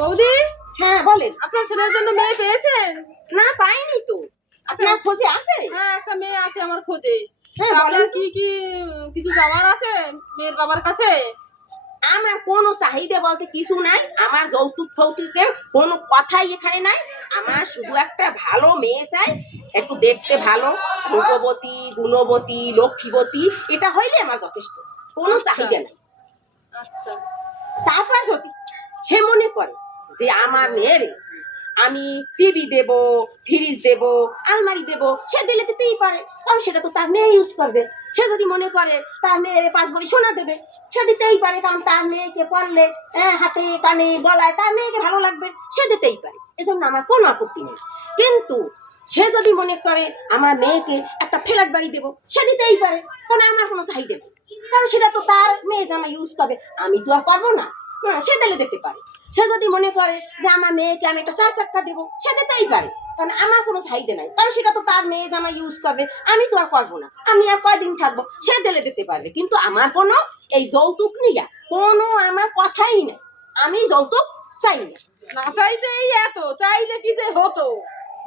বৌদি, হ্যাঁ বলেন। আপনার ছেলের জন্য মেয়ে পেয়েছেন? না পাইনি তো। আপনার খোঁজে আছে? হ্যাঁ, একটা মেয়ে আছে আমার খোঁজে। হ্যাঁ, তা আপনার বলেন। কি কি কিছু চাওয়ার আছে মেয়ের বাবার কাছে? আমার কোনো চাহিদা বলতে কিছু নাই। আমার যৌতুক ফৌতুকের কোনো কথাই এখানে নাই। আমার শুধু একটা ভালো মেয়ে চাই, একটু দেখতে ভালো, রূপবতী, গুণবতী, লক্ষ্মীবতী, এটা হইলে আমার যথেষ্ট। কোনো আচ্ছা। চাহিদা নাই। আচ্ছা। তারপর যদি সে মনে করে যে আমার মেয়ের আমি টিভি দেব, ফ্রিজ দেব, আলমারি দেব, সে দিলে দিতেই পারে, কারণ সেটা তো তার মেয়ে ইউজ করবে। সে যদি মনে করে তার মেয়ের 5 ভরি সোনা দেবে, সে দিতেই পারে, কারণ তার মেয়েকে পড়লে হাতে কানে গলায় তার মেয়েকে ভালো লাগবে, সে দিতেই পারে। এজন্য আমার কোনো আপত্তি নেই। কিন্তু সে যদি মনে করে আমার মেয়েকে একটা ফ্ল্যাট বাড়ি দেবো, সে দিতেই পারে, কারণ আমার কোনো চাহিদা নেই, কারণ সেটা তো তার মেয়ে জামা ইউজ করবে, আমি তো আর পারবো না। না, সে দিলে দিতে পারে। সে যদি মনে করে যে আমার মেয়েকে আমি একটা 4 চাক্কা দেবো, সে দিতেই পারে, কারণ আমার কোনো চাহিদা নাই, কারণ সেটা তো তার মেয়ে জামা ইউজ করবে, আমি তো আর করবো না, আমি আর কয়দিন থাকবো, সে দিলে দিতে পারবে। কিন্তু আমার কোনো এই যৌতুক নিয়ে কোনো আমার কথাই নেই। আমি যৌতুক চাই না। না চাইতেই এত, চাইলে কি যে হতো।